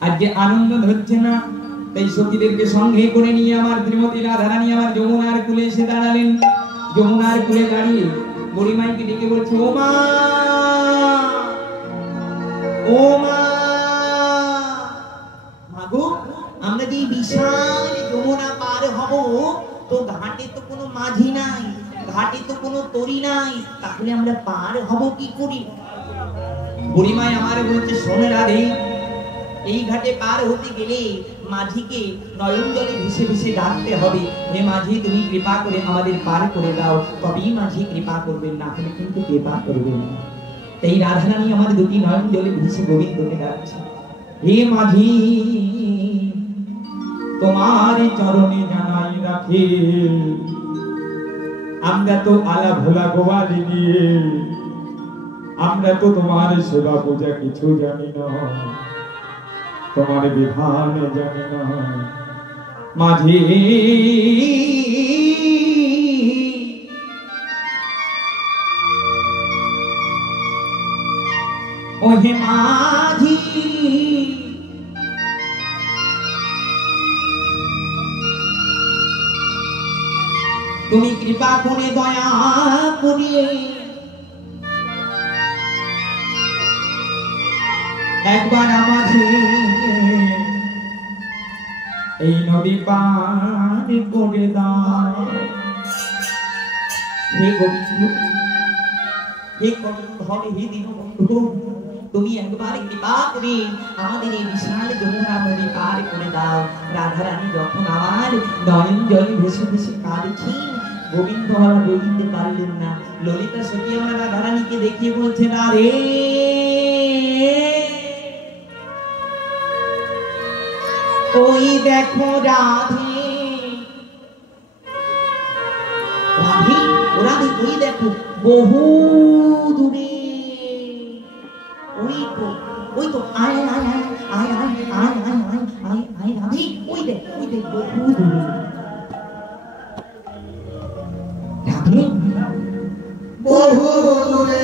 আজকে আনন্দ হচ্ছে না, তাই সখীদেরকে সঙ্গে করে নিয়ে আমার শ্রীমতী রাধারানী আমার যমুনার কূলে এসে দাঁড়ালেন। যমুনার কূলে দাঁড়িয়ে বুড়িমাইকে ডেকে বলছে, ও মা, ও মা, মাগো আমরা যে বিশাল যমুনা পার হব, তো ঘাটে তো কোনো মাঝি নাই, ঘাটে তো কোনো তরি নাই, তাহলে আমরা পার হব কি করি? বুড়িমাই আমারে বলছে, শোনে রাধে, এই ঘাটে পার হতে গেলে মাঝিকে নয়ন জলে ভেসে ভেসে ডাকতে হবে, হে মাঝি তুমি কৃপা করে আমাদের পার করে দাও, তবেই মাঝি কৃপা করবেন, না হলে কিন্তু কৃপা করবেন না। তাই রাধারানী আমার দুটি নয়ন জলে ভেসে গোবিন্দকে ডাকছে, হে মাঝি তোমার চরণে জানাই রাখে, আমরা তো আলা ভোলা গোয়ালি দিয়ে, আমরা তো তোমার সেবা পূজা কিছু জানি না, তোমার বিধান জানি না। মাঝি ওহে মাঝি, তুমি কৃপা করে দয়া করিয়ে একবার আমাকে এই নদী পার করে দাও। হে গোবিন্দ, হে কঠোর, হে দীনবন্ধু, তুমি একবার কৃপা করে আমাদের এই বিশাল যমুনা নদী পার করে দাও। রাধারানী যখন আমার নয়ন জলে ভেসে ভেসে কাঁদছেন, গোবিন্দ আমার বলিতে পারলেন না। ললিতা সখী আমার রাধারানীকে দেখিয়ে বলছে, না রে, ওই দেখো রাধে, রাধে, রাধে ওই দেখো বহু দূরে, ওই তো আয় আয় আয় আয় আয় আয় আয় আয় আয় রাধে, ওই দেখ বহু দূরে রাধে, বহু দূরে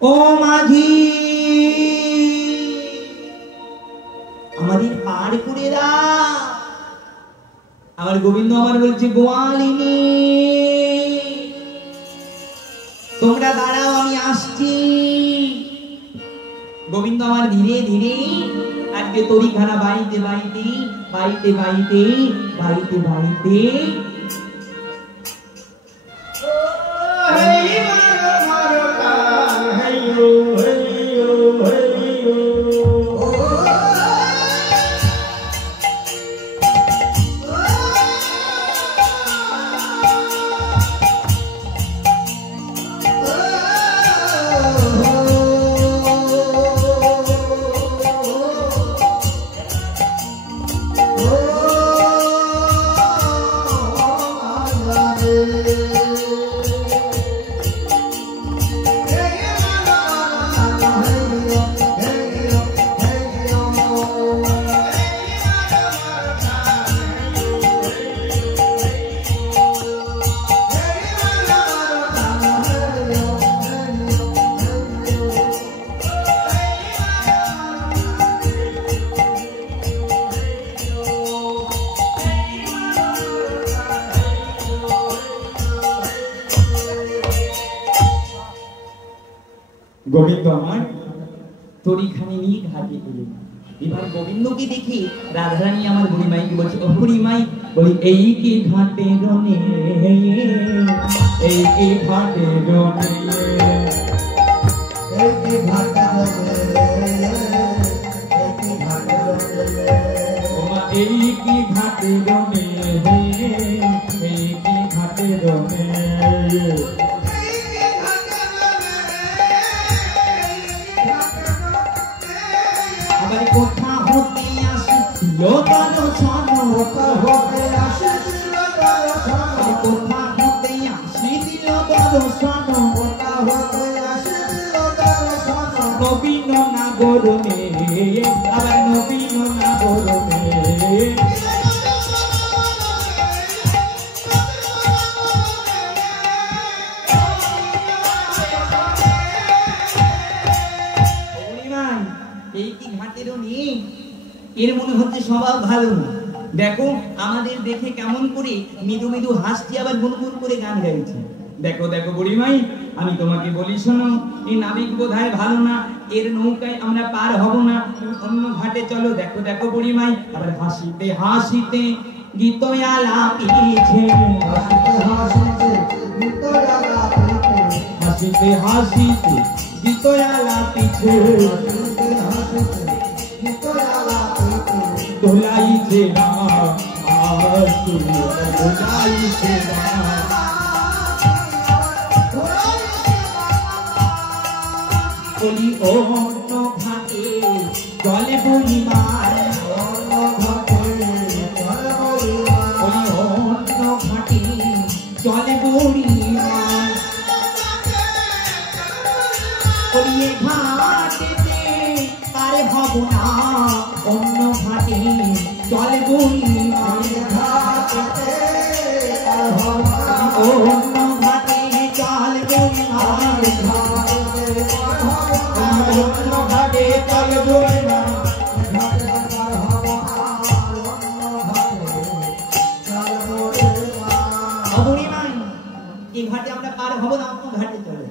ও মাঝি, আমাদের পার করে দাও। আমার গোবিন্দ আমার বলছে, গোয়ালিনী তোমরা দাঁড়াও, আমি আসছি। গোবিন্দ আমার ধীরে ধীরে আজকে তরিখানা বাইতে বাইতে বাইতে বাইতে বাইতে বাইতে গোবিন্দ আমার তরিখানি নিয়ে ঘাটে এলেন। এবার গোবিন্দকে দেখে রাধারানী আমার বুড়িমাইকে বলছে, ও বুড়িমাই, বলি এই কি ঘাটে রনে, এই কি ঘাটে রনে, এই কি ঘাটে রনে, এই কি ঘাটে রনে, এই কি ঘাটে রনে, আবার কোথা হতে আসিল দর্শন, কোথা হতে আসিল দর্শন, কোথা হতে আসিল দর্শন, কোথা হতে আসিল দর্শন, নবীন নাগরণে, আবার নবীন নাগরণে, এই কি ঘাটেরও নেই। এর মনে হচ্ছে স্বভাব ভালো না। দেখো আমাদের দেখে কেমন করে মৃদু মৃদু হাসছি, আবার গুনগুন করে গান গাইছে। দেখো দেখো বুড়িমাই, আমি তোমাকে বলি শোনো, এই নাবিক বোধহয় ভালো না, এর নৌকায় আমরা পার হব না, তুমি অন্য ঘাটে চলো। দেখো দেখো বুড়িমাই, আবার হাসিতে হাসিতে গীতয়ালা পিছে, হাসিতে হাসিতে গীতয়ালা পিছে, হাসিতে হাসিতে গীতয়ালা পিছে, দোলাইছে না আসু, দোলাইছে না, বলি অন্য ঘাটে জলে বুড়িমার, অন্য ঘাটে জলে বুড়িমার, বলি অন্য ঘাটে জলে বুড়িমার, বলি এ ঘাটেতে পারে হব না, অন্য ঘাটে জলে বুড়িমার, ঘাটেতে পারে হব না, অন্য ঘাটে জলে বুড়িমার, অন্য ঘাটে জলে বুড়িমার, এই ঘাটে আমরা পার হব না, অন্য ঘাটে চলে।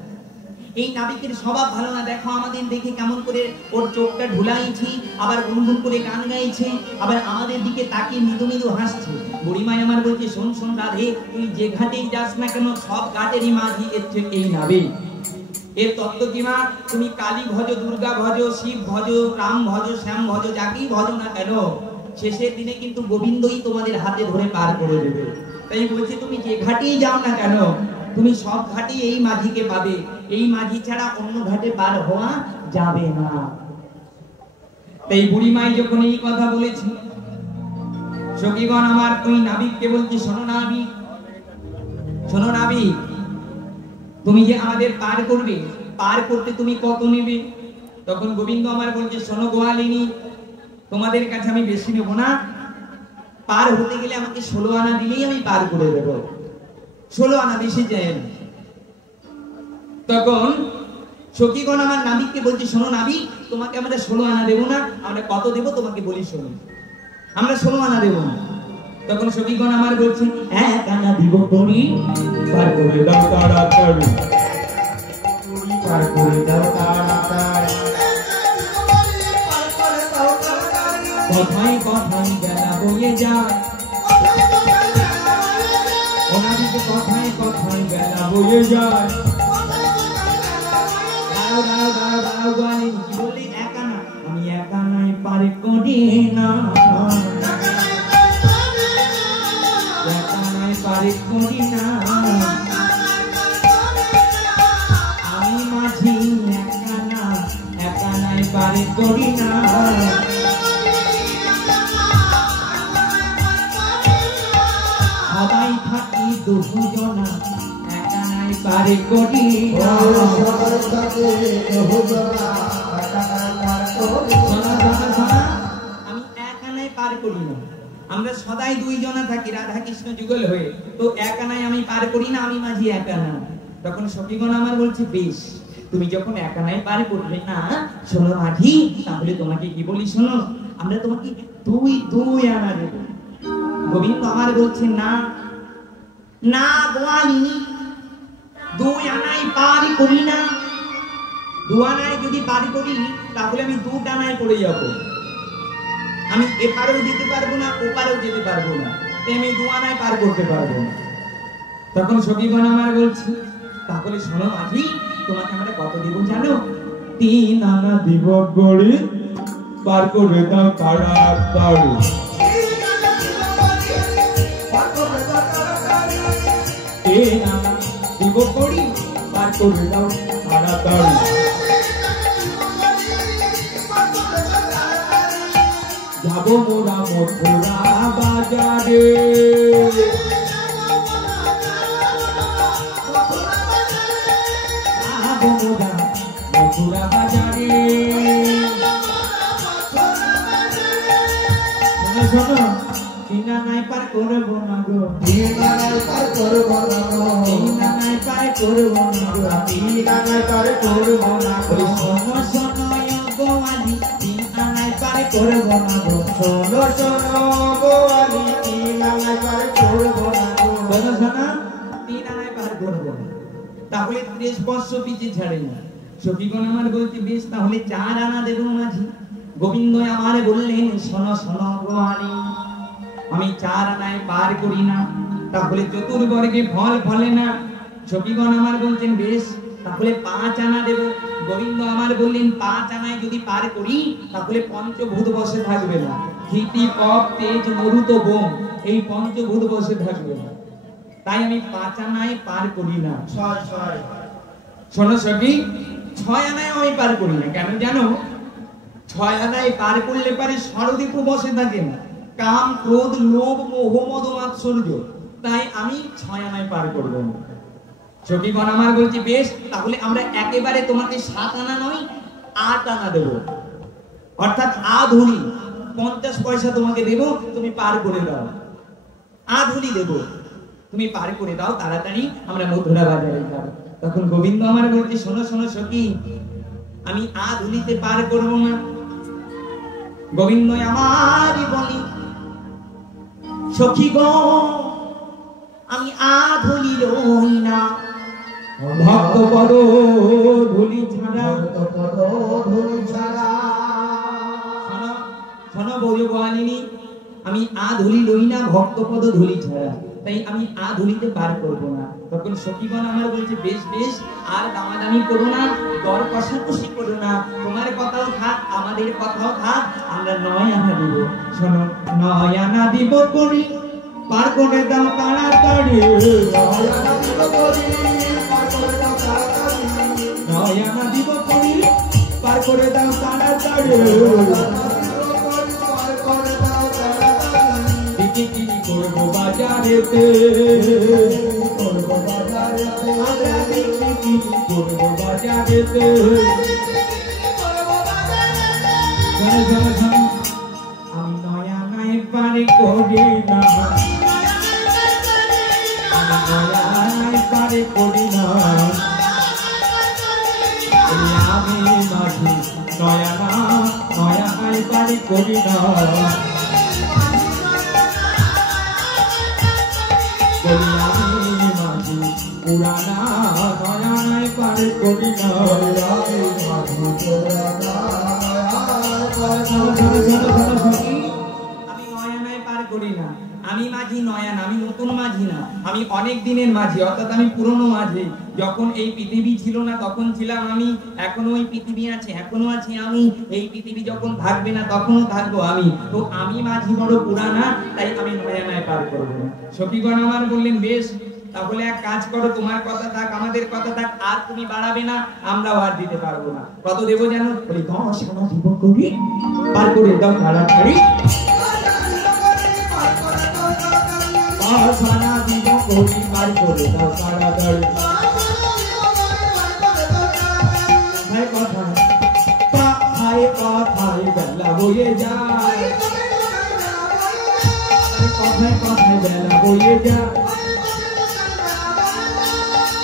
এই নাবিকের স্বভাব ভালো না। দেখো আমাদের দেখে কেমন করে ওর চোখটা ঢুলাইছি, আবার গুনগুন করে গান গাইছে, আবার আমাদের দিকে তাকিয়ে মৃদু মৃদু হাসছে। বুড়িমাই আমার বলছে, শোন শোন রাধে, তুই যে ঘাটেই যাস না কেন, সব ঘাটেরই মাঝি এসছে এই নাবিক। এর তত্ত্ব কি মা, তুমি কালী ভজ, দুর্গা ভজ, শিব ভজ, রাম ভজ, শ্যাম ভজ, যাকেই ভজ না কেন, শেষের দিনে কিন্তু গোবিন্দই তোমাদের হাতে ধরে পার করে দেবে। তাই বলছে তুমি যে ঘাটেই যাও না কেন, তুমি সব ঘাটে এই মাঝিকে পাবে, এই মাঝি ছাড়া অন্য ঘাটে পার হওয়া যাবে না। তাই বুড়িমাই যখন এই কথা বলেছে, সখীগণ আমার ওই নাবিককে বলছে, শোনো নাবিক, শোনো নাবিক, তুমি যে আমাদের পার করবে, পার করতে তুমি কত নেবে? তখন গোবিন্দ আমার বলছে, শোনো গোয়ালিনী, তোমাদের কাছে আমি বেশি নেব না, পার হতে গেলে আমাকে 16 আনা দিলেই আমি পার করে দেব, 16 আনা, বেশি চাই না। তখন সখীগণ আমার নাবিককে বলছে, শোনো নাবিক, তোমাকে আমরা 16 আনা দেবো না, আমরা কত দেবো তোমাকে বলি শোনো, আমরা 16 আনা দেবো না। তখন সখীগণ আমার বলছে, 1 আনা দিব তুমি, পার করে দাও তাড়াতাড়ি, পার করে দাও তাড়াতাড়ি, কথায় কথায় বেলা বয়ে যায়, ওনাদিকে কথায় কথায় বেলা বয়ে যায়, দাঁড়াও দাঁড়াও দাঁড়াও দাঁড়াও গোয়ালিনী, কি বললি? 1 আনা, আমি 1 আনায় পার করি না, 1 আনায় পার করি না, আমি মাঝি 1 আনায় পার করি না, সবাই থাকি 2 জনা, 1 আনায় পার করি না, আমি 1 আনায় পার করি না। আমরা সদাই 2 জনা থাকি, রাধা কৃষ্ণ যুগল হয়ে, তো 1 আনায় আমি পার করি না, আমি মাঝি 1 আনা। তখন সখীগণ আমার বলছে, বেশ, তুমি যখন 1 আনায় পার করবে না, শোনো মাঝি, তাহলে তোমাকে কি বলি শোনো, আমরা তোমাকে 2 আনা দেব। গোবিন্দ আমার বলছে, না না গোয়ালিনী, 2 আনায় পার করি না, দুয়ানায় যদি পার করি তাহলে আমি দু ডানায় পড়ে যাব, আমি এপারেও যেতে পারবো না ওপারেও যেতে পারবো না, তাই আমি দুয়ানায় পার করতে পারবো না। তখন সখীগণ আমার বলছি তাহলে শোনো মাঝি, তোমাকে আমরা কত দেব জানো? 3 আনা দিব গড়ি, পার করে দাও তাড়াতাড়ি। 3 আনা দিব গড়ি, পার করে দাও তাড়াতাড়ি। যাবো মোরা মথুরা বাজারে, যাবো মোরা মথুরা বাজারে। শোনো, 3 আনায় পার করবো না গো, 3 আনায় পার করবো না গো, 3 আনায় পার করবো না গো, 3 আনায় পার করবো না গো। শোনো শোনো গো মাঝি, 3 আনায় পার করবো না গো, শোনো শোনো গো মাঝি, 3 আনায় পার করবো না গো। শোনো শোনো, 3 আনায় পার করবো না, তাহলে 30 বর্ষ পিছে ছাড়ে না। সখীগণ আমার বলতে বেশ তাহলে 4 আনা দেব মাঝি। গোবিন্দ আমার বললেন শোনো শোনো গো আনি, আমি 4 আনায় পার করি না, তাহলে চতুর্বর্গে ফল ফলে না। সখীগণ আমার বলছেন বেশ তাহলে 5 আনা দেব। গোবিন্দ আমার বললেন 5 আনায় যদি পার করি তাহলে পঞ্চভূত বসে থাকবে না, ক্ষিতি কপ তেজ মরুত বোম, এই পঞ্চভূত বসে থাকবে না, তাই আমি 5 আনায় পার করি না। শোনো সখী, 6 আনায় আমি পার করি না, কেন জানো? 6 আনায় পার করলে পারে ষড়দীপ বসে থাকে না, কাম ক্রোধ লোভ মোহ মদ মাৎসর্য, তাই আমি 6 আনায় পার করব না। সখীগণ আমার বলছি বেশ তাহলে আমরা একেবারে তোমাকে 7 আনা নয় 8 আনা দেব, অর্থাৎ আধুলি 50 পয়সা তোমাকে দেব, তুমি পার করে দাও। আধুলি দেব, তুমি পার করে দাও তাড়াতাড়ি, আমরা মথুরা বাজারে যাব। তখন গোবিন্দ আমার বলছে শোনো শোনো সখী, আমি আধুলিতে পার করব না। গোবিন্দ আমারই বলি সখীগণ, আমি আধুলি লই না, ভক্ত পদ ধুলি ছাড়া, শোনো বৌজ গোয়ালিনী, আমি আধুলি লই না ভক্ত পদ ধুলি ছাড়া, তাই আমি আধুলিতে পার করব না। তখন সখীগণ আমার বলছে বেশ বেশ, আর দামাদামি করো না, দর কষাকষি করো না, তোমার কথাও থাক আমাদের কথাও থাক, আমরা 9 আনা দিব। শোনো, 9 আনা দিব করি, পার করে দাও তাড়াতাড়ি। 9 আনা দিব করি, পার করে দাও তাড়াতাড়ি। 9 আনা দিব করি, পার করে দাও তাড়াতাড়ি। কি করবো বাজারেতে, করবো বাজারেতে, করবো বাজারেতে। আমি 9 আনায় পার করি না, আমি 9 আনায় পার করি না, আমি মাঝি 9 আনায় পার করি না। আমি মাঝি পুরানা 9 আনায় পার করি না, আমি মাঝি পুরানা। আমি 9 আনায় পার করি না, আমি মাঝি 9 আনা, আমি নতুন মাঝি না, আমি অনেক দিনের মাঝি, অর্থাৎ আমি পুরনো মাঝি। যখন এই পৃথিবী ছিল না তখন ছিলাম আমি, এখনো এই পৃথিবী আছে এখনো আছি আমি, এই পৃথিবী যখন থাকবে না তখনও থাকবো আমি, তো আমি মাঝি বড় পুরানা, তাই আমি 9 আনায় পার করবো না। সখীগণ আমার বললেন বেশ তাহলে এক কাজ করো, তোমার কথা থাক আমাদের কথা থাক, আর তুমি বাড়াবে না, আমরাও আর দিতে পারবো না। কত দেবো জানো? বলি 10 আনা দিব করি, পার করে দাও তাড়াতাড়ি। 10 আনা দিব করি, পার করে দাও তাড়াতাড়ি। কথায় বেলা বয়ে যায়, কথায় কথায় বেলা বয়ে যায়।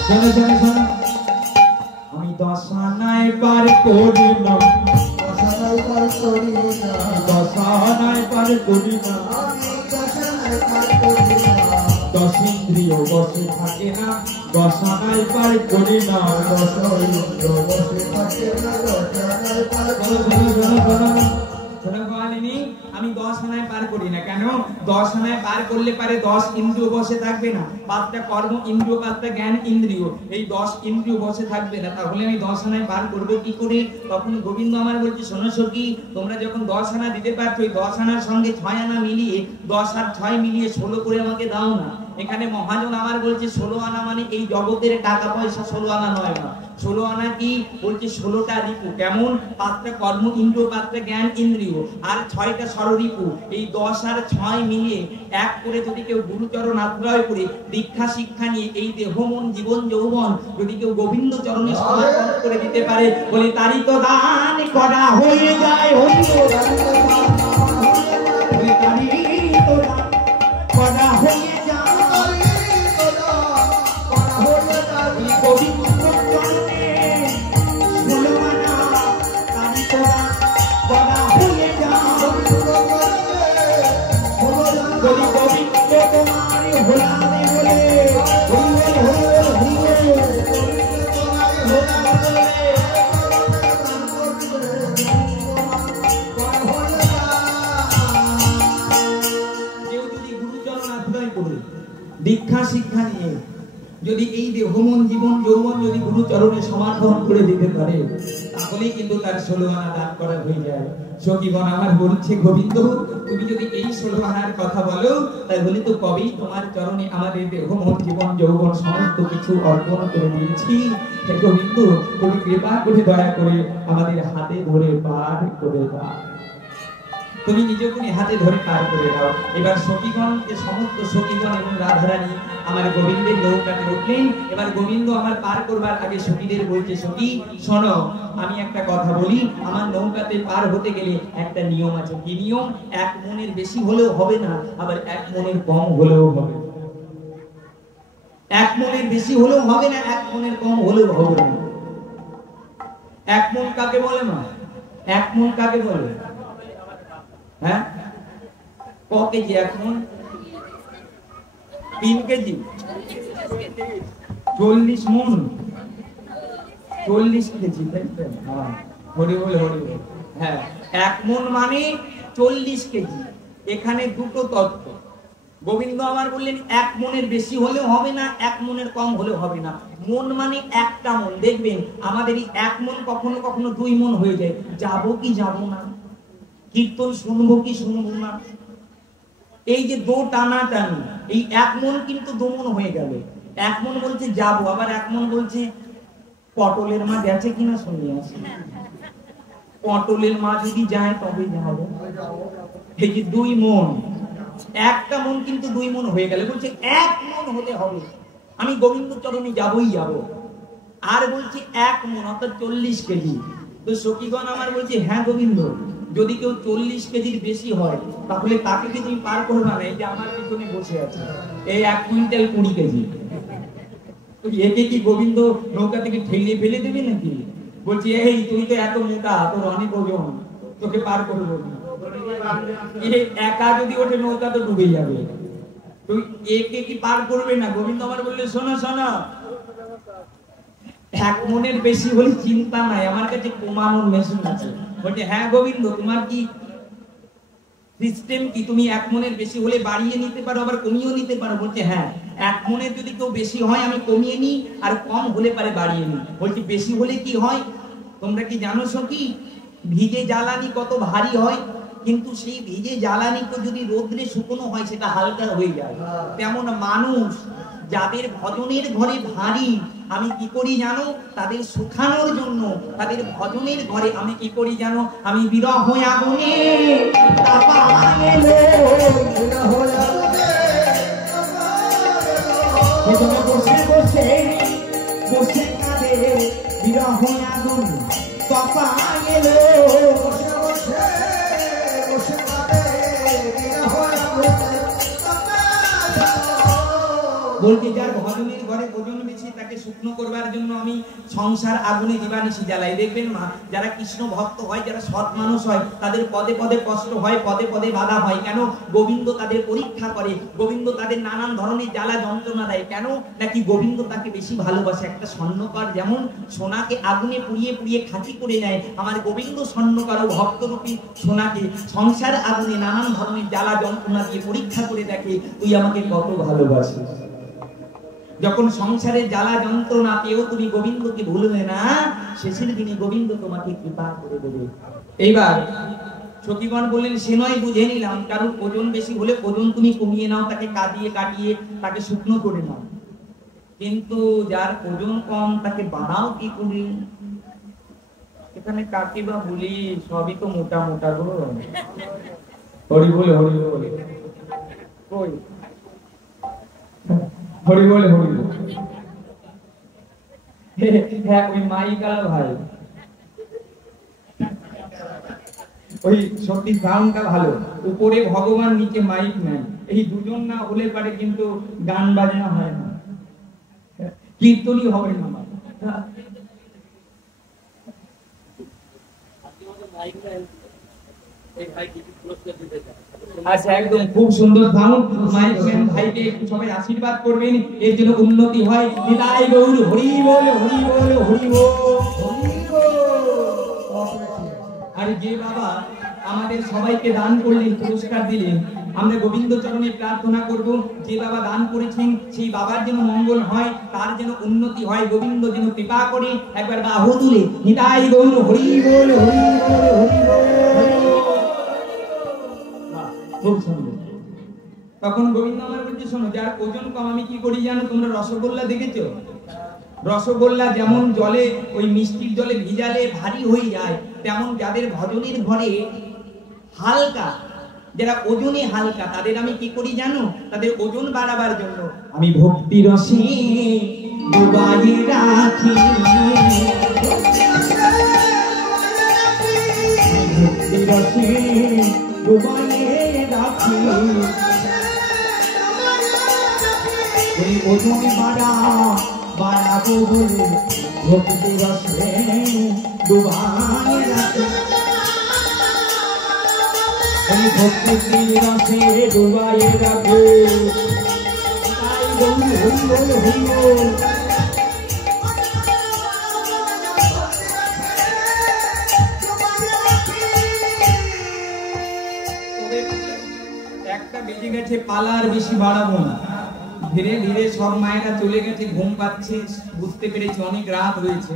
শোনো শোনো শোনো, আমি 10 আনায় পার করি না, 10 আনায় পার করি না, 10 আনায় পার করি না, আমি 10 আনায় পার করি না। দশ ইন্দ্রিয় বসে থাকে না, দশ আনায় পার করি না, দশ ইন্দ্রিয় বসে থাকে না, দশ আনায় পার করি না। আমি 10 আনায় পার করি না কেন? 10 আনায় পার করলে পারে 10 ইন্দ্রিয় বসে থাকবে না, 5টা কর্ম ইন্দ্রিয়, 5টা জ্ঞান ইন্দ্রিয়, এই 10 ইন্দ্রিয় বসে থাকবে না, তাহলে আমি 10 আনায় পার করব কি করে? তখন গোবিন্দ আমার বলছে, শোনো সখী, তোমরা যখন 10 আনা দিতে পারছো, ওই 10 আনার সঙ্গে 6 আনা মিলিয়ে 10 আর 6 মিলিয়ে 16 করে আমাকে দাও না। এখানে মহাজন আমার বলছে 16 আনা মানে এই জগতের টাকা পয়সা 16 আনা নয় না। 16 আনা কি বলছে? 16টা রিপু। কেমন? 5টা কর্ম ইন্দ্রিয়, 5টা জ্ঞান ইন্দ্রিয়, আর 6টা ষড়রিপু। এই 10 আর 6 মিলিয়ে এক করে যদি কেউ গুরুচরণ আশ্রয় করে দীক্ষা শিক্ষা নিয়ে এই দেহ মন জীবন যৌবন যদি কেউ গোবিন্দ চরণে সমর্পণ করে দিতে পারে, বলে তারই তো দান করা হয়ে যায়। করা হয়ে দীক্ষা শিক্ষা নিয়ে যদি এই দেহ মন জীবন যৌবন যদি গুরু চরণে সমর্পণ করে দিতে পারে, তাহলেই কিন্তু তার 16 আনা দান করা হয়ে যায়। সখীগণ আমার বলছে, গোবিন্দ তুমি যদি এই 16 আনার কথা বলো, তাহলে তো কবেই তোমার চরণে আমাদের দেহ মন জীবন যৌবন সমস্ত কিছু অর্পণ করে দিয়েছি। হে গোবিন্দ, তুমি কৃপা করে দয়া করে আমাদের হাতে ধরে পার করে দাও, তুমি নিজেকে হাতে ধরে পার করে দাও। এবার সখীগণ, সমস্ত সখীগণ এবং রাধারানী আমার গোবিন্দের নৌকাতে উঠলেন। এবার গোবিন্দ আমার পার করবার আগে সখীদের বলছে, সখী শোনো, আমি একটা কথা বলি, আমার নৌকাতে পার হতে গেলে একটা নিয়ম আছে। কি নিয়ম? 1 মনের বেশি হলেও হবে না, আবার 1 মনের কম হলেও হবে। 1 মনের বেশি হলেও হবে না, 1 মনের কম হলেও হবে না। 1 মন কাকে বলে না? 1 মন কাকে বলে? হ্যাঁ, ক কেজি 1 মন? 3 কেজি, 40 মন, 40 কেজি, তাই তো? হ্যাঁ, হরি বল হরি বল। হ্যাঁ, 1 মন মানে 40 কেজি। এখানে দুটো তত্ত্ব। গোবিন্দ আমার বললেন 1 মনের বেশি হলেও হবে না, 1 মনের কম হলেও হবে না। মন মানে একটা মন। দেখবেন আমাদের এই 1 মন কখনো কখনো 2 মন হয়ে যায়। যাবো কি যাবো না, কীর্তন শুনবো কি শুনবো না, এই যে দো টানা টানি, এই 1 মন কিন্তু 2 মন হয়ে গেল। 1 মন বলছে যাবো, আবার 1 মন বলছে পটলের মা গেছে কিনা শুনে আসি। পটলের মা যদি যায় তবে যাবো। এই যে 2 মন, একটা মন কিন্তু 2 মন হয়ে গেল। বলছে 1 মন হতে হবে, আমি গোবিন্দ চরণে যাবই যাবো। আর বলছে 1 মন অর্থাৎ 40 কেজি। তো সখীগণ আমার বলছে, হ্যাঁ গোবিন্দ, যদি কেউ 40 কেজির বেশি হয় তাহলে তাকে কি তুমি পার করবে না? এই যে আমার পিছনে বসে আছে, এই 1 কুইন্টাল 20 কেজি, একে কি গোবিন্দ নৌকা থেকে ঠেলে ফেলে দেবে নাকি? বলছি, এই তুই তো এত মোটা, তোর অনেক ওজন, তোকে পার করবো না। একা যদি ওঠে নৌকা তো ডুবে যাবে, তুই একে কি পার করবে না? গোবিন্দ আমার বললে, শোনো শোনো, 1 মনের বেশি হলে চিন্তা নাই, আমার কাছে কমানোর মেশিন আছে। বলছে, হ্যাঁ গোবিন্দ, তোমার কি সিস্টেম কি? তুমি 1 মনের বেশি হলে বাড়িয়ে নিতে পারো, আবার কমিয়েও নিতে পারো। বলছে, হ্যাঁ, 1 মনের যদি কেউ বেশি হয় আমি কমিয়ে নিই, আর কম হলে পারে বাড়িয়ে নিই। বলছি, বেশি হলে কি হয় তোমরা কি জানো সখী? ভিজে জ্বালানি কত ভারী হয়, কিন্তু সেই ভিজে জ্বালানিকে যদি রোদ্রে শুকনো হয় সেটা হালকা হয়ে যায়। তেমন মানুষ যাদের ভজনের ঘরে ভারী, আমি কি করি জানো? তাদের শুকানোর জন্য তাদের ভজনের ঘরে আমি কি করি জানো? আমি বিরহ আগুনে বসে বসে বসে কাঁদে, বিরহ আগুন পাপা এলো। বলতে যার ভজনের ঘরে ওজন বেশি তাকে শুকনো করবার জন্য আমি সংসার আগুনে দিবানিশি জ্বালাই। দেখবেন মা, যারা কৃষ্ণ ভক্ত হয়, যারা সৎ মানুষ হয়, তাদের পদে পদে কষ্ট হয়, পদে পদে বাধা হয়। কেন? গোবিন্দ তাদের পরীক্ষা করে, গোবিন্দ তাদের নানান ধরনের জ্বালা যন্ত্রণা দেয়। কেন? নাকি গোবিন্দ তাকে বেশি ভালোবাসে। একটা স্বর্ণকার যেমন সোনাকে আগুনে পুড়িয়ে পুড়িয়ে খাঁটি করে নেয়, আমার গোবিন্দ স্বর্ণকার ও ভক্তরূপী সোনাকে সংসার আগুনে নানান ধরনের জ্বালা যন্ত্রণা দিয়ে পরীক্ষা করে দেখে, তুই আমাকে কত ভালোবাসিস। যখন সংসারের জ্বালা যন্ত্রণা পেয়েও তুমি গোবিন্দকে ভুলবে না, শেষের দিনে গোবিন্দ তোমাকে কৃপা করে দেবে। এইবার সখীগণ বললেন, সে নয় বুঝে নিলাম, কারণ ওজন বেশি হলে ওজন তুমি কমিয়ে নাও, তাকে কাটিয়ে কাটিয়ে তাকে শুকনো করে নাও। কিন্তু যার ওজন কম তাকে বানাও কি করে? এখানে কাকে বা বলি, সবই তো মোটা মোটা গো। হরি বলে হরি বলে কই হরি বলে হরি বলে। হ্যাঁ, ওই মাইকাল ভাই, ওই সত্যি সাউন্ডটা ভালো, উপরে ভগবান নিচে মাইক নাই, এই দুজন না হলে পারে কিন্তু গান বাজনা হয় না, কীর্তনই হবে না। আচ্ছা, একদম খুব সুন্দর সাউন্ড। মাইক ম্যান ভাইকে একটু সবাই আশীর্বাদ করবেন, এর জন্য উন্নতি হয়। নিতাই গৌর হরি বল হরি বল হরি বল হরি বল। আর যে বাবা আমাদের সবাইকে দান করলেন, পুরস্কার দিলেন, আমরা গোবিন্দ চরণে প্রার্থনা করব, যে বাবা দান করেছেন সেই বাবার যেন মঙ্গল হয়, তার যেন উন্নতি হয়, গোবিন্দ যেন কৃপা করে। একবার বাহু তুলে নিতাই গৌর হরি বল হরি বল হরি বল। খুব সুন্দর। তখন গোবিন্দ আমার বলছে, শোনো, যার ওজন কম আমি কি করি জানো? তোমরা রসগোল্লা দেখেছো? রসগোল্লা যেমন জলে, ওই মিষ্টির জলে ভিজালে ভারী হয়ে যায়, তেমন যাদের ভজনের ঘরে হালকা, যারা ওজনে হালকা, তাদের আমি কি করি জানো? তাদের ওজন বাড়াবার জন্য আমি ভক্তি রসে ডুবাই রাখি, ভক্তি রসে ডুবাই রাখি, এই ওজন বাড়াবো বলে ভক্তি রসে ডুবাই রাখি, এই ভক্তি রসে ডুবাই রাখি। তাই গৌর হরি বল হরি বল। একটা বেজে গেছে, পালার বেশি বাড়াবো না। ধীরে ধীরে সব মায়েরা চলে গেছে, ঘুম পাচ্ছে, বুঝতে পেরেছি অনেক রাত হয়েছে,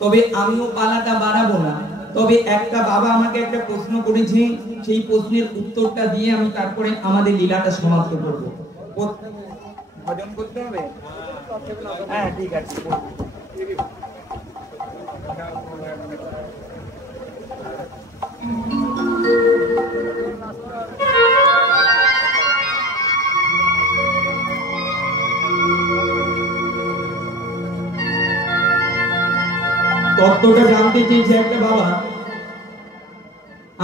তবে আমিও পালাটা বাড়াবো না। তবে একটা বাবা আমাকে একটা প্রশ্ন করেছে, সেই প্রশ্নের উত্তরটা দিয়ে আমি তারপরে আমাদের লীলাটা সমাপ্ত করব। ভজন করতে হবে? হ্যাঁ, ঠিক আছে। তত্ত্বটা জানতে চেয়েছে একটা বাবা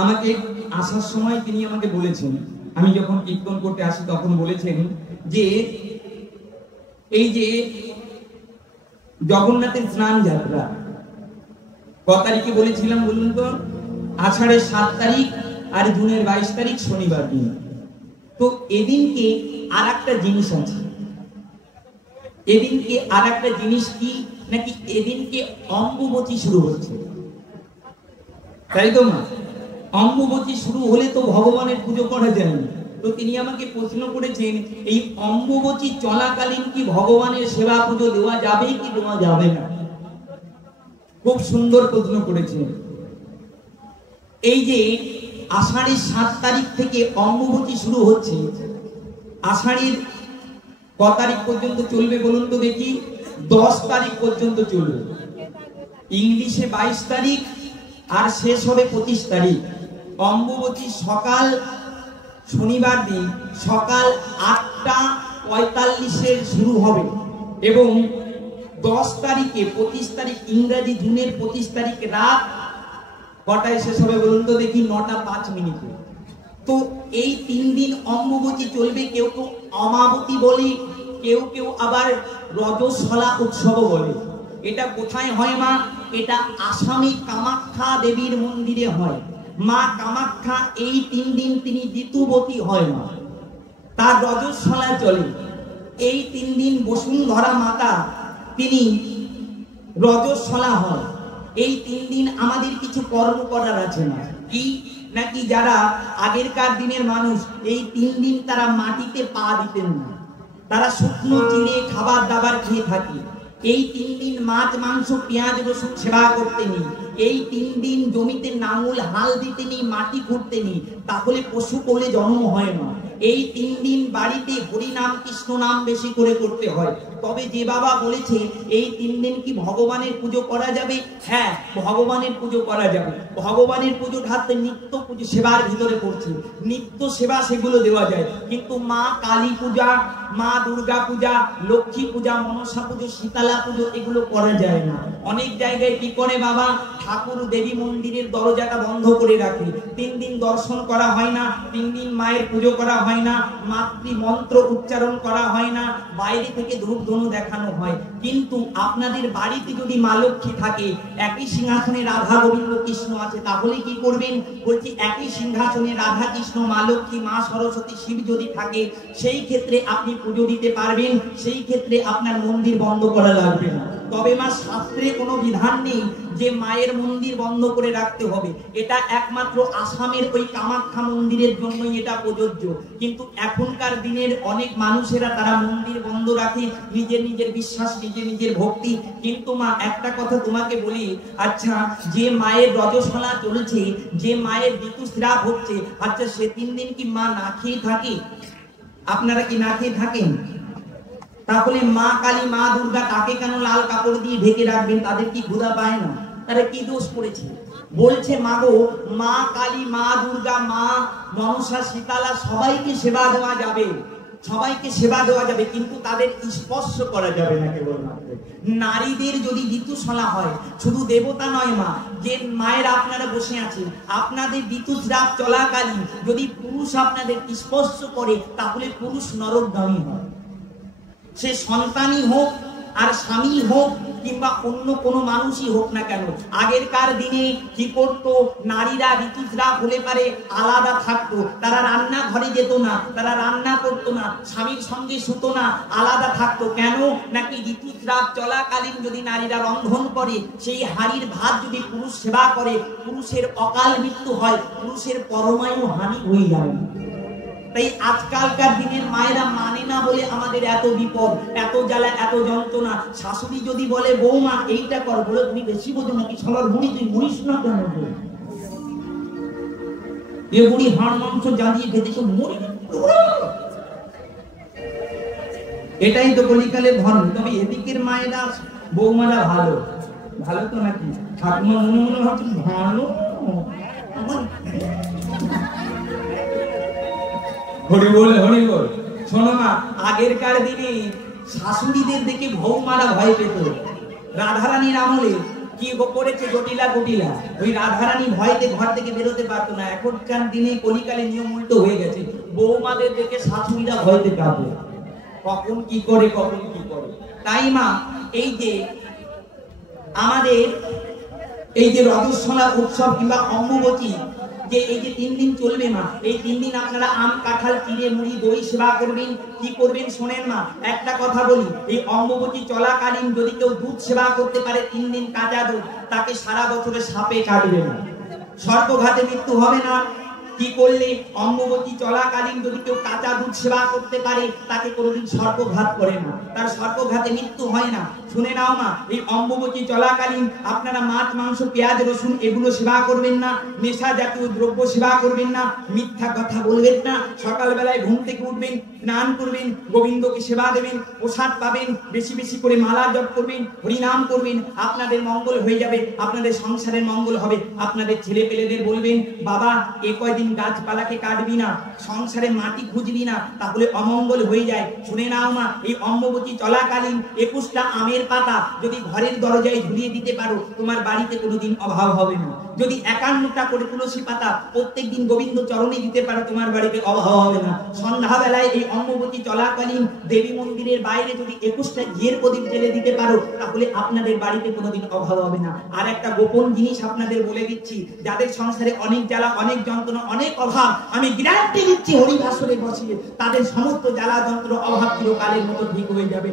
আমাকে। আসার সময় তিনি আমাকে বলেছেন, আমি যখন কীর্তন করতে আসি তখন বলেছেন যে এই যে জগন্নাথের স্নান যাত্রা ক তারিখে বলেছিলাম বলুন তো? আষাঢ়ের 7 তারিখ আর জুনের 22 তারিখ শনিবার দিন। তো এদিনকে আর একটা জিনিস আছে, এদিনকে আর একটা জিনিস কি, নাকি এদিনকে অম্বুবচী শুরু হচ্ছে, তাই তো মা? অম্বুবচী শুরু হলে তো ভগবানের পুজো করা যায় না। তো তিনি আমাকে প্রশ্ন করেছেন, এই অম্বুবচী চলাকালীন কি ভগবানের সেবা পুজো দেওয়া যাবে কি দেওয়া যাবে না? খুব সুন্দর প্রশ্ন করেছেন। এই যে আষাঢ়ের 7 তারিখ থেকে অম্বুবচী শুরু হচ্ছে, আষাঢ়ের ক তারিখ পর্যন্ত চলবে বলুন তো দেখি? 10 তারিখ পর্যন্ত চলবে। ইংলিশে 22 তারিখ আর শেষ হবে 25 তারিখ। অম্বুবচী সকাল শনিবার দিন সকাল 8:45 শুরু হবে এবং 10 তারিখে 25 তারিখ ইংরেজি জুনের 25 তারিখ রাত কটায় শেষ হবে বলুন তো দেখি? 9টা 5 মিনিটে। তো এই 3 দিন অম্বুবচী চলবে, কেউ কেউ অমাবতী বলে, কেউ কেউ আবার রজস্বলা উৎসব বলে। এটা কোথায় হয় মা? এটা আসামে কামাখ্যা দেবীর মন্দিরে হয়। মা কামাখ্যা এই 3 দিন তিনি ঋতুবতী হয় মা, তার রজস্বলা চলে। এই 3 দিন বসুন্ধরা মাতা তিনি রজস্বলা হয়। এই 3 দিন আমাদের কিছু কর্ম করার আছে না কি, নাকি যারা আগেরকার দিনের মানুষ এই 3 দিন তারা মাটিতে পা দিতেন না, তারা শুকনো চিড়ে খাবার দাবার খেয়ে থাকে। এই 3 দিন মাছ মাংস পেঁয়াজ রসুন সেবা করতেনি। এই 3 দিন জমিতে নাঙল হাল দিতেনি, মাটি খুঁড়তেনি, তাহলে পশু কোলে জন্ম হয় না। এই 3 দিন বাড়িতে হরি নাম কৃষ্ণ নাম বেশি করে করতে হয়। তবে যে বাবা বলেছে এই 3 দিন কি ভগবানের পুজো করা যাবে? হ্যাঁ, ভগবানের পুজো করা যাবে। ভগবানের পুজো ঢালতে নিত্য পুজো সেবার ভিতরে পড়ছে, নিত্য সেবা সেগুলো দেওয়া যায়। কিন্তু মা কালী পূজা, মা দুর্গা পূজা, লক্ষ্মী পূজা, মনসা পুজো, শীতলা পুজো এগুলো করা যায় না। অনেক জায়গায় কি করে বাবা, ঠাকুর দেবী মন্দিরের দরজাটা বন্ধ করে রাখে, 3 দিন দর্শন করা হয় না, 3 দিন মায়ের পুজো করা হয় না, মাতৃ মন্ত্র উচ্চারণ করা হয় না, বাইরে থেকে ধূপ ধনু দেখানো হয়। কিন্তু আপনাদের বাড়িতে যদি মা লক্ষ্মী থাকে, একই সিংহাসনে রাধা গোবিন্দ কৃষ্ণ আছে, তাহলে কি করবেন? বলছি একই সিংহাসনে রাধা কৃষ্ণ মা লক্ষ্মী মা সরস্বতী শিব যদি থাকে, সেই ক্ষেত্রে আপনি পুজো দিতে পারবেন, সেই ক্ষেত্রে আপনার মন্দির বন্ধ করা লাগবে না। তবে মা শাস্ত্রে কোনো বিধান নেই যে মায়ের মন্দির বন্ধ করে রাখতে হবে। এটা একমাত্র আসামের ওই কামাখ্যা মন্দিরের জন্যই এটা প্রযোজ্য। কিন্তু এখনকার দিনের অনেক মানুষেরা তারা মন্দির বন্ধ রাখে, নিজের নিজের বিশ্বাস, নিজের নিজের ভক্তি। কিন্তু মা একটা কথা তোমাকে বলি, আচ্ছা যে মায়ের রজস্বলা চলছে, যে মায়ের ঋতুস্রাব হচ্ছে, আচ্ছা সে 3 দিন কি মা না খেয়ে থাকে? আপনারা কি না খেয়ে থাকেন? তাহলে মা কালী মা দুর্গা তাকে কেন লাল কাপড় দিয়ে ঢেকে রাখবেন? তাদের কি ক্ষুধা পায় না? তারা কি দোষ করেছে? বলছে মাগো, মা কালী মা দুর্গা মা মনসা শীতলা সবাইকে সেবা দেওয়া যাবে, সবাইকে সেবা দেওয়া যাবে, কিন্তু তাদের স্পর্শ করা যাবে না। কেবলমাত্র নারীদের যদি ঋতুস্বলা হয়, শুধু দেবতা নয় মা, যে মায়েরা আপনারা বসে আছেন, আপনাদের ঋতুস্রাব চলাকালীন যদি পুরুষ আপনাদের স্পর্শ করে, তাহলে পুরুষ নরকগামী হয়। সে সন্তানই হোক আর স্বামী হোক কিংবা অন্য কোনো মানুষই হোক না কেন। আগেরকার দিনে কি করতো, নারীরা ঋতুস্রাব হলে পারে আলাদা থাকতো, তারা রান্না ঘরে যেত না, তারা রান্না করতো না, স্বামীর সঙ্গে শুতো না, আলাদা থাকতো। কেন? নাকি ঋতুস্রাব চলাকালীন যদি নারীরা রন্ধন করে, সেই হাড়ির ভাত যদি পুরুষ সেবা করে, পুরুষের অকাল মৃত্যু হয়, পুরুষের পরমায়ু হানি হয়ে যায়। তাই আজকালকার দিনের মায়েরা মানে না বলে আমাদের এত বিপদ, এত জ্বালা, এত যন্ত্রণা। শাশুড়ি যদি বলে বৌমা এইটা কর, বলে তুমি বেশি বোঝো নাকি, সবার মুড়ি তুই মরিস না কেন? এ বুড়ি হাড় মাংস জ্বালিয়ে খেতেছ, মরি। এটাই তো কলিকালের ধর্ম। তবে এদিকের মায়েরা বৌমারা ভালো, ভালো তো নাকি? ঠাকুমা মনে মনে ভাবছেন ভালো। হরি বল, হরি বল। শোনো না, আগেরকার দিনে শাশুড়িদের দেখে বৌমারা ভয় পেত। রাধারানীর আমলে কি করেছে জটিলা কুটিলা, ওই রাধারানী ভয়তে ঘর থেকে বেরোতে পারতো না। এখনকার দিনে কলিকালে নিয়ম উল্টো হয়ে গেছে, বৌমাদের দেখে শাশুড়িরা ভয়তে কাঁপে, কখন কি করে, কখন কি করে। তাই মা এই যে আমাদের এই যে রজস্বলা উৎসব কিংবা অম্বুবচী, যে এই যে 3 দিন চলবে মা, এই 3 দিন আপনারা আম কাঁঠাল চিড়ে মুড়ি দই সেবা করবেন। কি করবেন শোনেন মা, একটা কথা বলি, এই অম্বুবচী চলাকালীন যদি কেউ দুধ সেবা করতে পারে 3 দিন কাঁচা দুধ, তাকে সারা বছরে সাপে কাটবে না, সর্পঘাতে মৃত্যু হবে না। কি করলে অম্বুবচী চলাকালীন যদি কেউ কাঁচা দুধ সেবা করতে পারে, তাকে কোনোদিন সর্পঘাত করে না, তার সর্পঘাতে মৃত্যু হয় না। শুনে নাও মা, এই অম্বুবচী চলাকালীন আপনারা মাছ মাংস পেঁয়াজ রসুন এগুলো সেবা করবেন না, নেশা জাতীয় দ্রব্য সেবা করবেন না, মিথ্যা কথা বলবেন না, সকালবেলায় ঘুম থেকে উঠবেন, স্নান করবেন, গোবিন্দকে সেবা দেবেন, প্রসাদ পাবেন, বেশি বেশি করে মালা জপ করবেন, হরিনাম করবেন, আপনাদের মঙ্গল হয়ে যাবে, আপনাদের সংসারের মঙ্গল হবে। আপনাদের ছেলে পেলেদের বলবেন, বাবা এ কয়দিন গাছপালাকে কাটবি না, সংসারে মাটি খুঁজবি না, তাহলে অমঙ্গল হয়ে যায়। শুনে নাও মা, এই অম্বুবচী চলাকালীন 21টা আমের পাতা যদি ঘরের দরজায় ঝুলিয়ে দিতে পারো, তোমার বাড়িতে কোনোদিন অভাব হবে না। যদি 51টা করে তুলসী পাতা প্রত্যেকদিন গোবিন্দ চরণে দিতে পারো, তোমার বাড়িতে অভাব হবে না। সন্ধ্যাবেলায় এই অম্বুবতী চলাকালীন দেবী মন্দিরের বাইরে যদি 21টা ঘিয়ের প্রদীপ জ্বেলে দিতে পারো, তাহলে আপনাদের বাড়িতে কোনোদিন অভাব হবে না। আর একটা গোপন জিনিস আপনাদের বলে দিচ্ছি, যাদের সংসারে অনেক জ্বালা, অনেক যন্ত্রণা, অনেক অভাব, আমি গ্যারান্টি দিচ্ছি হরিবাসরে বসিয়ে তাদের সমস্ত জ্বালা যন্ত্রণা অভাব চিরকালের মতো ঠিক হয়ে যাবে।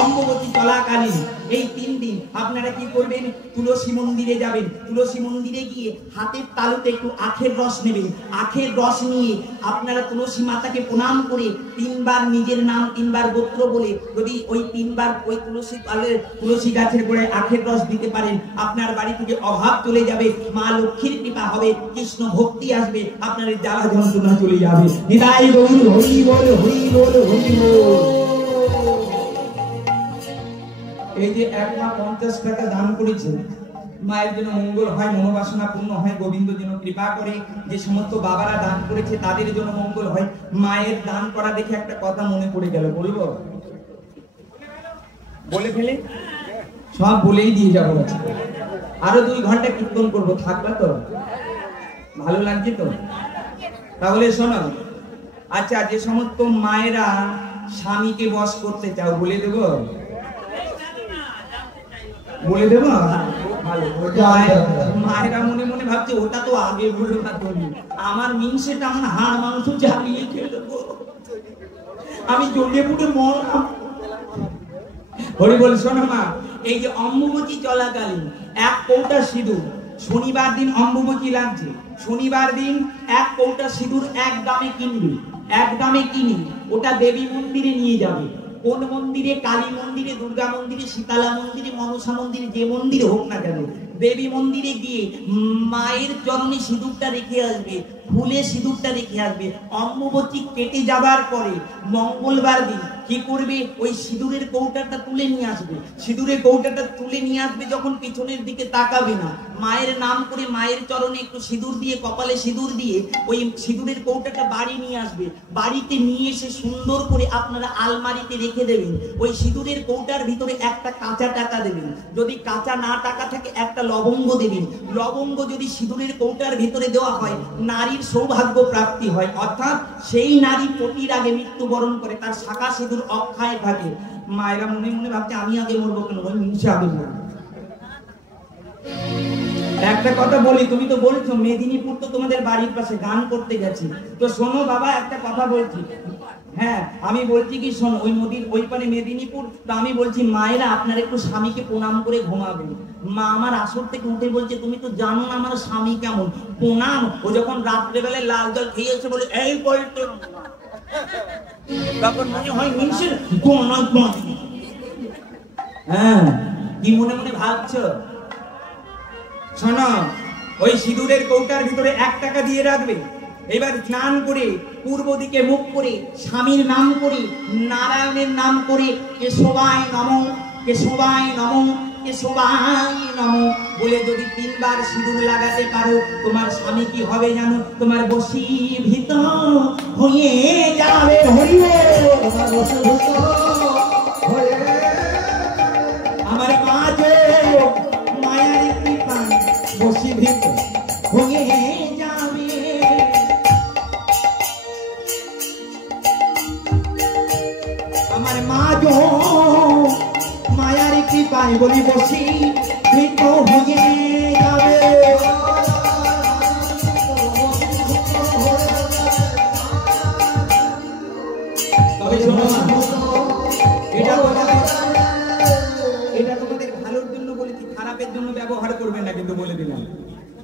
অম্বুবতী চলাকালীন এই 3 দিন আপনারা কি করবেন, তুলসী মন্দিরে যাবেন। তুলসী মন্দিরে গিয়ে হাতের তালুতে একটু আখের রস নেবেন। আখের রস নিয়ে আপনারা তুলসী মাতাকে প্রণাম করে 3 বার নিজের নাম 3 বার গোত্র বলে যদি ওই 3 বার ওই তুলসী গাছের গোড়ায় আখের রস দিতে পারেন, আপনার বাড়ি থেকে অভাব চলে যাবে, মা লক্ষ্মীর কৃপা হবে, কৃষ্ণ ভক্তি আসবে, আপনার জ্বালা যন্ত্রণা চলে যাবে। নিতাই গৌর হরি বল, হরি বল, হরি বল। এই যে 1,50 টাকা দান করেছেন, মায়ের জন্য মঙ্গল হয়, মনোবাসনা পূর্ণ হয়, গোবিন্দ যেন কৃপা করে। যে সমস্ত বাবারা দান করেছে তাদের জন্য মঙ্গল হয়। মায়ের দান করা দেখে একটা কথা মনে পড়ে গেল, বলবো? বলে ফেলে সব বলেই দিয়ে যাবো। আরো 2 ঘন্টা কীর্তন করবো, থাকবা তো? ভালো লাগছে তো? তাহলে শোনো, আচ্ছা, যে সমস্ত মায়েরা স্বামীকে বশ করতে চাও, বলে দেবো? বলে দেবো? মায়েরা মনে মনে ভাবছে ওটা তো আগে বললো না, আমার মিনসেটা আমার হাড় মাংস জ্বালিয়ে খেয়ে দেবো, আমি জলে পুটে মরলাম। হরি বল। শোনো মা, এই যে অম্বুবতী চলাকালীন 1 কৌটা সিঁদুর, শনিবার দিন অম্বুবতী লাগছে, শনিবার দিন 1 কৌটা সিঁদুর 1 দামে কিনবে, 1 দামে কিনে ওটা দেবী মন্দিরে নিয়ে যাবে। কোন মন্দিরে? কালী মন্দিরে, দুর্গা মন্দিরে, শীতলা মন্দিরে, মনসা মন্দিরে, যে মন্দিরে হোক না কেন, দেবী মন্দিরে গিয়ে মায়ের চরণে সিঁদুরটা রেখে আসবে, ফুলে সিঁদুরটা রেখে আসবে। অম্বুবতী কেটে যাবার পরে মঙ্গলবার দিন কি করবে, ওই সিঁদুরের কৌটাটা তুলে নিয়ে আসবে। সিঁদুরের কৌটাটা তুলে নিয়ে আসবে যখন পিছনের দিকে তাকাবে না, মায়ের নাম করে মায়ের চরণে একটু সিঁদুর দিয়ে, কপালে সিঁদুর দিয়ে ওই সিঁদুরের কৌটাটা বাড়ি নিয়ে আসবে। বাড়িতে নিয়ে এসে সুন্দর করে আপনারা আলমারিতে রেখে দেবেন। ওই সিঁদুরের কৌটার ভিতরে একটা কাঁচা টাকা দেবেন, যদি কাঁচা না টাকা থাকে একটা লবঙ্গ দেবেন। লবঙ্গ যদি সিঁদুরের কৌটার ভিতরে দেওয়া হয়, নারীর সৌভাগ্য প্রাপ্তি হয়, অর্থাৎ সেই নারী পতির আগে মৃত্যুবরণ করে, তার শাখা সিঁদুর অক্ষয় থাকে। মায়েরা মনে মনে ভাবছে আমি আগে মরবো কেন, ওই মিনসে আগে মরবো। একটা কথা বলি, তুমি তো বলছো মেদিনীপুর তো তোমাদের বাড়ির পাশে, গান করতে গেছি তো শোনো বাবা, একটা কথা বলছি। হ্যাঁ, আমি বলছি কি শোনো, ওই নদীর ওই পারে মেদিনীপুর, তো আমি বলছি মায়েরা আপনারা একটু স্বামীকে প্রণাম করে ঘুমাবেন। মা আমার আসর থেকে উঠে বলছে তুমি তো জানো না আমার স্বামী কেমন, প্রণাম। ও যখন রাত্রেবেলায় লাল জল খেয়ে এসে বলে এই বলতো, তখন মনে হয় মিনসের কোন। হ্যাঁ, কি মনে মনে ভাবছো? শোনো, ওই সিঁদুরের কৌটার ভিতরে 1 টাকা দিয়ে রাখবে। এবার স্নান করে পূর্ব দিকে মুখ করে স্বামীর নাম করে, নারায়ণের নাম করে, কেশবায় নমঃ, কেশবায় নমঃ, কেশবায় নমঃ বলে যদি 3 বার সিঁদুর লাগাতে পারো, তোমার স্বামী কি হবে জানো? তোমার বশীভূত হয়ে যাবে। হরি আমার মা যে মায়ার কৃপায় বশীভূত হয়ে যাবে। আমার মা যে মায়ার কৃপায় বলি বশীভূত হয়ে যাবে। তবে শোনো না, এটা তোমাদের ভালোর জন্য বলেছি, খারাপের জন্য ব্যবহার করবেন না, কিন্তু বলে দিলাম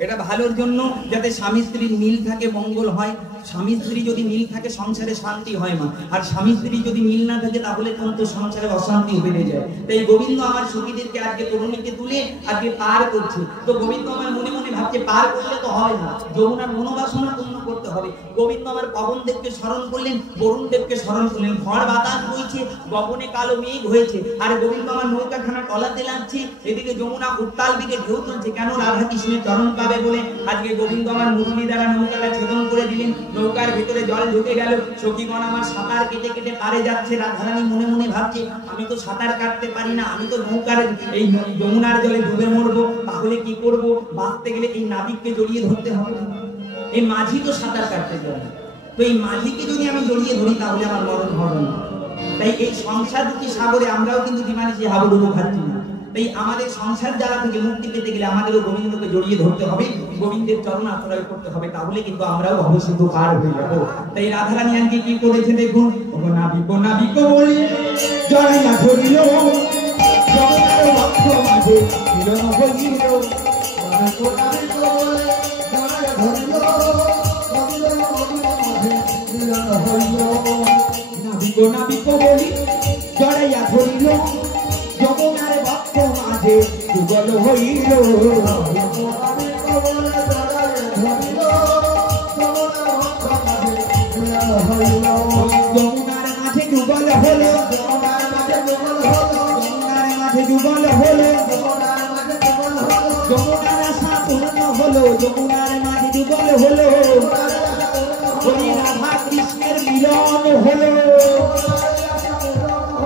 এটা ভালোর জন্য, যাতে স্বামী স্ত্রীর মিল থাকে, মঙ্গল হয়। স্বামী স্ত্রী যদি মিল থাকে সংসারে শান্তি হয় মা, আর স্বামী স্ত্রী যদি মিল না থাকে তাহলে কিন্তু সংসারে অশান্তি বেড়ে যায়। তাই গোবিন্দ আমার সখীদেরকে আজকে তরুণীকে তুলে আজকে পার করছে। তো গোবিন্দ আমার মনে মনে ভাবছে পার করলে তো হয় না, যমুনার মনোবাসনা পূর্ণ করতে হবে। গোবিন্দ আমার পবন দেবকে স্মরণ করলেন, বরুণ দেবকে স্মরণ করলেন। ঝড় বাতাস বইছে, গগনে কালো মেঘ হয়েছে, আর গোবিন্দ আমার নৌকাখানা টলাতে লাগছে। এদিকে যমুনা উত্তাল দিকে ঢেউ তুলছে, কেন? রাধা কৃষ্ণের চরণ পাবে বলে। আজকে গোবিন্দ আমার মুরলি দ্বারা নৌকাটা ছেদন করে দিলেন, নৌকার ভিতরে জল ঢুকে গেল। সখীগণ আমার সাঁতার কেটে কেটে পারে যাচ্ছে। রাধারানী মনে মনে ভাবছে, আমি তো সাঁতার কাটতে পারি না, আমি তো নৌকার এই যমুনার জলে ডুবে মরবো, তাহলে কি করব? বাঁচতে গেলে এই নাবিককে জড়িয়ে ধরতে হবে। এই মাঝি তো সাঁতার কাটতে জানে, তো এই মাঝিকে যদি আমি জড়িয়ে ধরি তাহলে আমার মরণ হবে না। তাই এই সংসার রূপী সাগরে আমরাও কিন্তু সে হাবুডুবু খাচ্ছি না। তাই আমাদের সংসার জ্বালা থেকে মুক্তি পেতে গেলে আমাদেরও গোবিন্দকে জড়িয়ে ধরতে হবে, গোবিন্দের চরণ আশ্রয় করতে হবে, তাহলে কিন্তু আমরাও ভবসিন্ধু পার হয়ে যাবো। তাই রাধারানী আজকে কি করেছে দেখুন, নাবিক নাবিক বলে জড়াইয়া ধরিল, যমুনার বক্ষ মাঝে মিলন হইল। নাবিক নাবিক বলি জড়াইয়া ধরিল, যমুনার বক্ষ মাঝে যুগল হইল। যমুনার মাঝে যুগল হলো, যমুনার মাঝে যুগল হলো, যমুনার আশা পূর্ণ হলো, যমুনার মাঝে যুগল হলো। হরি রাধা কৃষ্ণের মিলন হলো,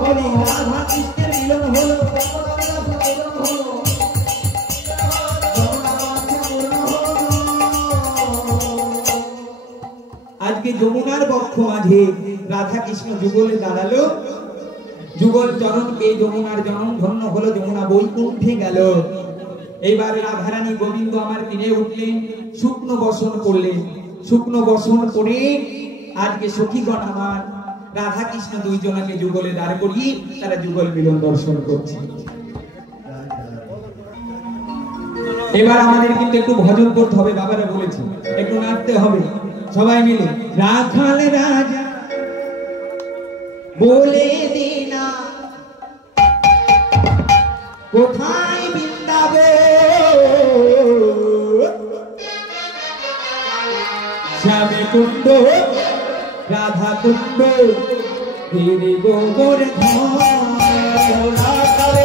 হরি রাধা কৃষ্ণের মিলন হলো। আজকে যমুনার বক্ষ মাঝে রাধা কৃষ্ণ যুগলে দাঁড়ালো, যুগল চরণ পেয়ে যমুনার জনম ধন্য হলো, যমুনা বৈকুণ্ঠে গেল। এইবার রাধারানী গোবিন্দ আমার তীরে উঠলেন, শুকনো বসন করলেন। শুকনো বসন করে আজকে সখীগণ আমার রাধা কৃষ্ণ দুইজনকে যুগলে দাঁড় করিয়ে তারা যুগল মিলন দর্শন করছে। এবার আমাদের কিন্তু একটু ভজন করতে হবে, বাবারা বলেছে একটু নাচতে হবে সবাই মিলে। রাখাল রাজা বলে দে না কোথায় বৃন্দাবে, শ্যামে কুণ্ড রাধা কুণ্ড গোবর রাখাল